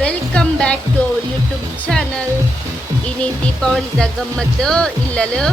Welcome back to our YouTube channel. ಇನಿ ದೀಪಾವಳಿದ ಗಮ್ಮತ್ತು ಇಲ್ಲಲು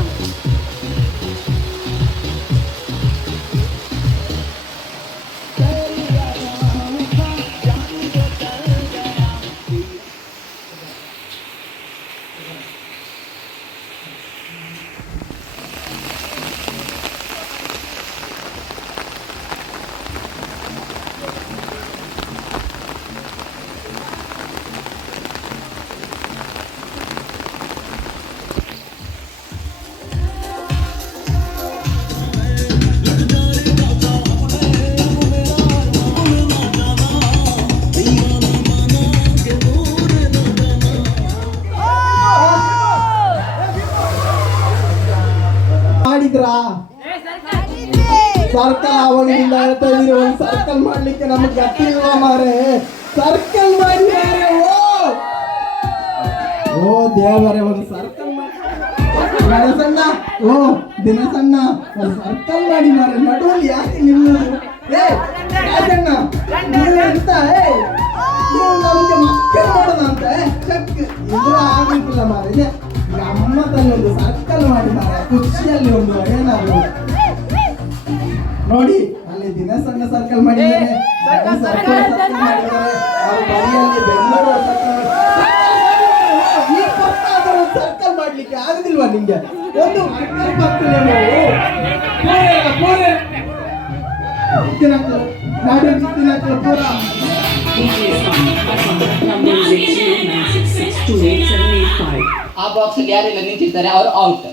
ಸರ್ಕಲ್ ಆವಾಗಿಂದ ಹೇಳ್ತಾ ಇದೀರಿ, ಒಂದು ಸರ್ಕಲ್ ಮಾಡ್ಲಿಕ್ಕೆ ನಮ್ಗೆ ಗತಿ ಇಲ್ವಾ ಮಾರೆ? ಸರ್ಕಲ್ ಮಾಡಿ ಮಾರೆ. ಓ ದೇವರೇ, ಒಂದು ಸರ್ಕಲ್ ಮಾಡಿ ದಿನಸಣ್ಣ. ಓ ದಿನಸಣ್ಣ, ಒಂದು ಸರ್ಕಲ್ ಮಾಡಿ ಮಾರೆ. ನಡುವಲ್ಲಿ ಯಾಕೆ ನಿಲ್ಲೋದು? ರಾಜಣ್ಣ ಎಂತ ನಮ್ಗೆ ಮಕ್ಕಳು ಮಾಡೋದಂತ ಚೆಕ್ ಇದ್ರ ಆಗ್ಲಿಕ್ಕಿಲ್ಲ ಮಾರೆ. ಗಮ್ಮತ್ತಲ್ಲಿ ಒಂದು ಸರ್ಕಲ್ ಮಾಡಿ ಮಾರೆ, ಖುಷಿಯಲ್ಲಿ ಒಂದು ಏನಾದ್ರು ನೋಡಿ. ಅಲ್ಲಿ ದಿನಸಣ್ಣ ಸರ್ಕಲ್ ಮಾಡಿದ್ದಾರೆ, ಸರ್ಕಲ್ ಮಾಡಿದ್ದಾರೆ. ಬೆಂಗಳೂರು ಸರ್ಕಲ್ ಮಾಡ್ಲಿಕ್ಕೆ ಆಗುದಿಲ್ವಾ ನಿಂಗೆ? ಒಂದು ಆ ಬಾಕ್ಸ್ ಯಾರೆಲ್ಲ ನಿಂತಿದ್ದಾರೆ ಅವರು ಔಟ್.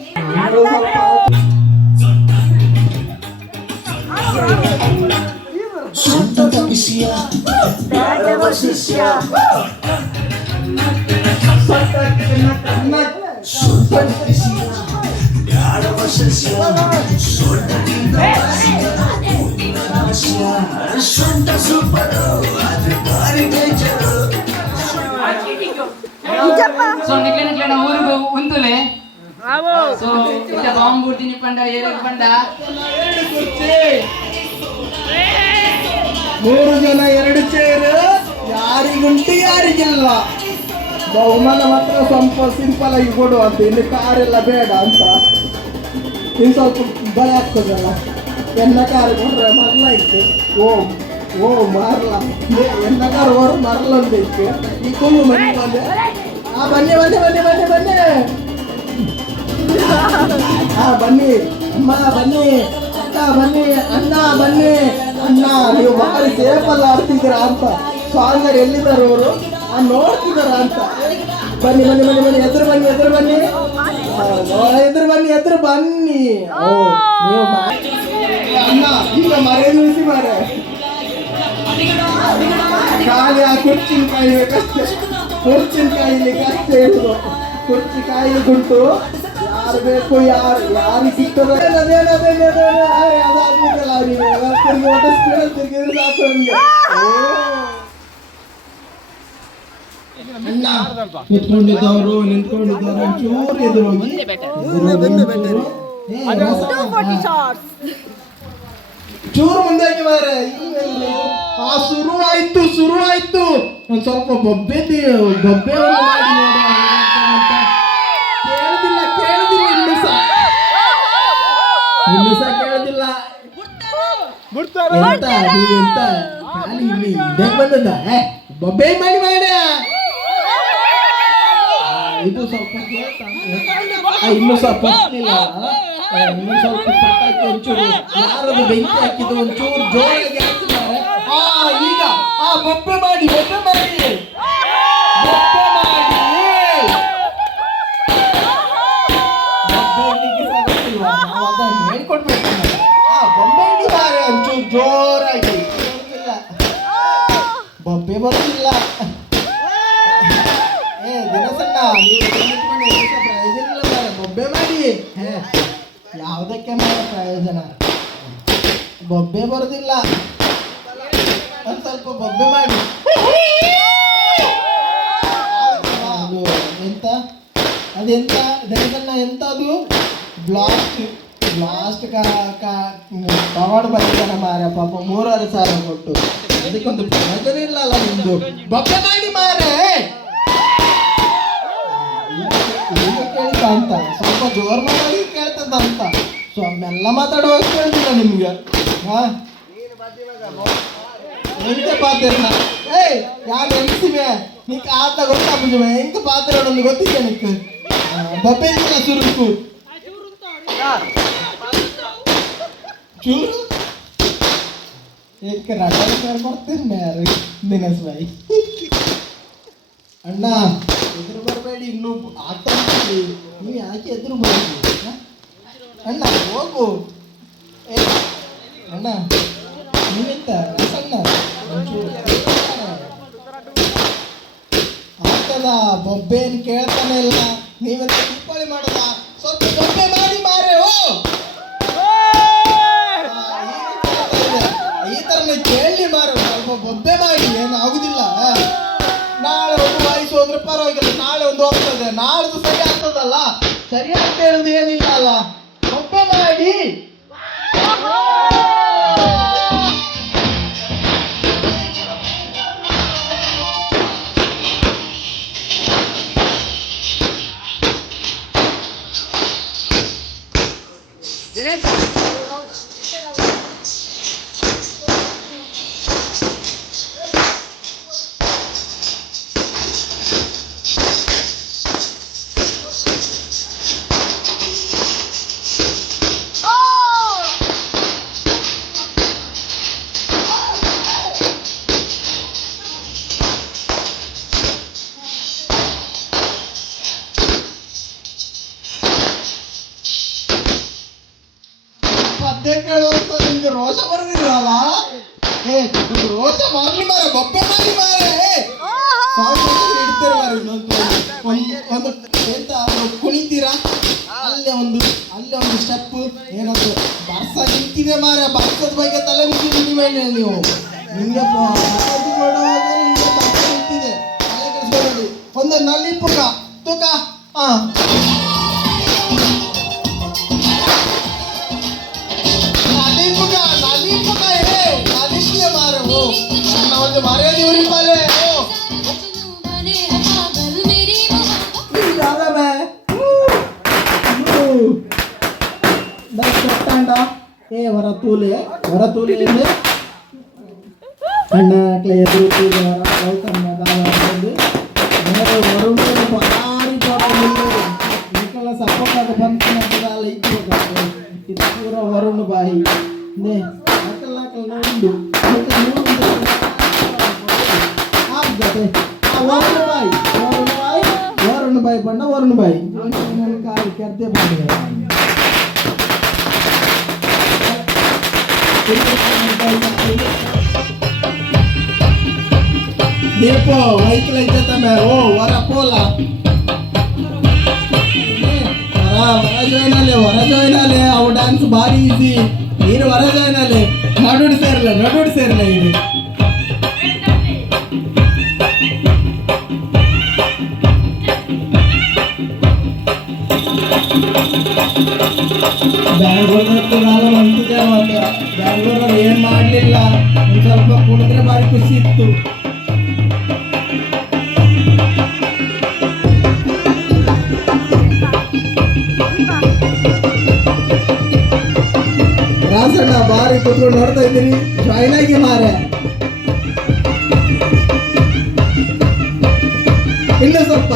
ಸೊ ನಿಕ್ಲೆ ಊರಿಗೂ ಉಂತುಲೆ ಸೊ ಇತ್ತ ಬಾಂಬೂರ್ತಿನಿ ಪಂಡ ಏರಕ್ ಪಂಡ 3 ಜನ 2 ಚೇರ್, ಯಾರಿಗುಂಟು ಯಾರಿಗಿಲ್ಲ. ಬಹುಮಾನ ಮಾತ್ರ ಸ್ವಲ್ಪ ಸಿಂಪಲ್ ಆಗಿ ಕೊಡು ಅಂತ, ಇಲ್ಲಿ ಕಾರೆಲ್ಲ ಬೇಡ ಅಂತ. ಇನ್ನು ಸ್ವಲ್ಪ ಭಯ ಆಗ್ತದಲ್ಲ, ಎನ್ನ ಕಾರ್ ಕೊಟ್ರೆ ಮರಲ ಇತ್ತು. ಓ ಮಾರಲ ಎನ್ನ ಕಾರ್ ಓರ್ ಮರಲ ಇತ್ತು. ಈ ಕುಲ್ಲು ಮನೆ ಬಂದೆ. ಬನ್ನಿ ಬನ್ನಿ ಅಮ್ಮ, ಬನ್ನಿ ಅಕ್ಕ, ಬನ್ನಿ ಅಣ್ಣ, ಬನ್ನಿ ಅಣ್ಣ. ನೀವು ಭಾರಿ ಸೇಫಲ್ಲಿ ಆಡ್ತಿದ್ದೀರಾ ಅಂತ ಸಾಂಗರ್ ಎಲ್ಲಿದ್ದಾರೆ ಅವರು ನೋಡ್ತಿದ್ದಾರ ಅಂತ. ಬನ್ನಿ ಎದುರು ಬನ್ನಿ ಓ ನೀವು ಅಣ್ಣ ಈಗ ಮರೆಯಲ್ಲಿ ಉಳಿಸಿ ಮಾರೆ. ಖಾಲಿ ಆ ಕುರ್ಚಿನ ಕಾಯಿಬೇಕಷ್ಟೇ, ಕುರ್ಚಿನ ಕಾಯಿಲಿಕ್ಕೆ ಅಷ್ಟೇ ಇರುದು. ಕುರ್ಚಿ ಕಾಯಿಗುಂಟು, ಯಾರು ಬೇಕು ಯಾರು ಸಿಗ್ತದೆ ನಿಂತ್ಕೊಂಡಿದ್ದವರು ಚೂರು ಎದುರು ಹೋಗಿ ಚೂರು ಮುಂದಾಗಿ ಮಾರೆ. ಶುರುವಾಯ್ತು ಒಂದ್ ಸ್ವಲ್ಪ ಬೊಬ್ಬೆ ಇನ್ನು ಸಹ ಕೇಳೋದಿಲ್ಲ. ನೀವೆಂತ ಖಾಲಿ ಇಲ್ಲಿ ಇದೇ ಬಂದದ ಬೊಬ್ಬೆ ಮಾಡಿ ಇದು ಸ್ವಲ್ಪ ಇನ್ನು ಸ್ವಲ್ಪ ಇಲ್ಲ. ಇನ್ನು ಸ್ವಲ್ಪ ಪಟಾಕಿ ಒಂಚೂರು ಯಾರದು ಬೆಂಕಿ ಹಾಕಿದ್ದು ಒಂಚೂರು ಜೋರಾಗಿ ಹಾಕ್ತಿದ್ದಾರೆ. ಈಗ ಬೊಬ್ಬೆ ಮಾಡಿ ಹೇಳ್ಕೊಡ್ಬೇಕು. ಬೊಬ್ಬೆ ಹಿಡಿದಾರೆ ಒಂಚೂರು ಜೋರಾಗಿ. ಬೊಬ್ಬೆ ಬರುತ್ತಿಲ್ಲ. ದಿನಸಣ್ಣ ಪ್ರಯೋಜನ ಇಲ್ಲ, ಬೊಬ್ಬೆ ಮಾಡಿ. ಯಾವುದಕ್ಕೆ ಪ್ರಯೋಜನ? ಬೊಬ್ಬೆ ಬರುದಿಲ್ಲ, ಒಂದು ಸ್ವಲ್ಪ ಬೊಬ್ಬೆ ಮಾಡಿ. ಅದೆಂತ ದಿನಸಣ್ಣ ಎಂತ ಅದು? ಬ್ಲಾಸ್ಟ್ ಕವಾಡ್ ಬಂದಿದ್ದಾನೆ ಮಾರ. ಪಾಪ 3,500 ಕೊಟ್ಟು ಅದಕ್ಕೊಂದು ಪ್ರಯೋಜನ ಇಲ್ಲ ಅಲ್ಲ ನಿಮ್ದು. ಬೊಬ್ಬೆ ಮಾಡಿ ಮಾರೆ. ಅಂತ, ಸ್ವಲ್ಪ ಜೋರ್ ಮಾಡಿ ಕೇಳ್ತದ ಅಂತ. ಸೊ ಮೆಲ್ಲ ಮಾತಾಡುವಾಗ ಕೇಳ್ತಿಲ್ಲ ನಿಮ್ಗೆ. ಹಾ ಎಂತ ಪಾತ್ರ ಏಯ್ ಯಾರು ಎನ್ಸಿವೆ ನಿಕ್ ಆತ ಗೊತ್ತಾಗ್ಬಿಡುವೆ ಎಂತ ಪಾತ್ರ ಒಂದು ಗೊತ್ತಿದೆ ನಿಕ್ ಬಬ್ಬೆಲ್ಲ ಸುರುಕು ಚೂರು एक राटाला कर ಬರ್ತೀನಿ ಯಾರು ದಿನೇಶ್ ಭಾಯಿ. ಅಣ್ಣ ಎದುರು ಬರಬೇಡಿ, ಇನ್ನು ಆಗ್ತಾ ನೀವು ಯಾಕೆ ಎದುರು ಬರ್ತೀವಿ ಅಣ್ಣ? ಹೋಗು ಅಣ್ಣ, ನೀವೆಂತ ಸಣ್ಣ ಆಗ್ತದ? ಬೊಬ್ಬೆ ಏನು ಕೇಳ್ತಾನೆ ಇಲ್ಲ, ನೀವೆಂತ ಟಿಪ್ಪಳಿ ಮಾಡದ? ಸ್ವಲ್ಪ ಬೊಬ್ಬೆ ಮಾಡಿ ಮಾರೆ. ಓ ಈ ತರ ಕೇಳಿ ಮಾರು, ಸ್ವಲ್ಪ ಬೊಬ್ಬೆ ಮಾಡಿ, ಏನು ಆಗುದಿಲ್ಲ. ನಾಳೆ ಒಂದು ವಯಸ್ಸು ಹೋದ್ರೆ ಪರವಾಗಿಲ್ಲ, ನಾಳೆ ಒಂದು ಹೋಗ್ತದೆ, ನಾಳ್ದು ಸರಿ ಆಗ್ತದಲ್ಲ. ಸರಿ ಅಂತ ಹೇಳುದು ಏನಿಲ್ಲ ಅಲ್ಲ, ಬೊಬ್ಬೆ ಮಾಡಿ. ನಿಮ್ಗೆ ರೋಷ ಬರೋದಿಲ್ಲ? ರೋಷ ಮಾಡಿ ಮಾರ, ಬೊಬ್ಬೆ ಮಾಡಿ ಮಾರೆ. ಇಡ್ತೀರ ಮಾರ, ಒಂದು ಎಂತ ಕುಣಿತೀರಾ? ಅಲ್ಲೇ ಒಂದು ಸ್ಟೆಪ್ ಏನಂತ ಬರ್ಸ ನಿಂತಿದೆ ಮಾರ. ಬರ್ಸದ ಬಗ್ಗೆ ತಲೆ ಮುಗಿಬೇಡಿ ನೀವು. ನಿಮ್ಗೆ ಮಾಡುವಾಗ ನಿಮ್ಗೆ ಬರ್ಸ ನಿಂತಿದೆ, ತಲೆ ಕೆಡಿಸ್ಬೇಡಿ. ಒಂದು ನಲ್ಲಿ ಪುಕ ತೂಕ ಮರ್ಯಾದೆ ಉರಿಪಾಲೆ. ಏ ಹೊರತೂಲೆ ಇದೆ ಅಣ್ಣ ಎದುರು ಸಪೋರ್ಟ್ ಆಗ ಬಂತು ಪೂರ ವರುಣ್ ಬಾಯಿ ನೋಡು ವರುಣ್ ಬಾಯಿ ಬಣ್ಣ ವರುಣ್ ಬಾಯಿ ಕಾಲು ಕೆರ್ತೆ ಬಂದಿದೆ. देखो वहीकल इज्जतमे ओ वरा पोला वरा join आले अव डांस भारी इजी ನೀರು ವರ join आले ನಡುಡು ಸೇರಲ್ಲ ಇದು ಬ್ಯಾಂಗ್ಳೂರಲ್ಲಿ ಏನು ಮಾಡಲಿಲ್ಲ, ಒಂದು ಸ್ವಲ್ಪ ಕುಡಿದ್ರೆ ಭಾರಿ ಖುಷಿ ಇತ್ತು. ರಾಸಣ್ಣ ಭಾರಿ ಕೂತ್ಕೊಂಡು ನೋಡ್ತಾ ಇದ್ದೀನಿ, ಜಾಯ್ನ್ ಆಗಿ ಮಾರೆ. ಇನ್ನು ಸ್ವಲ್ಪ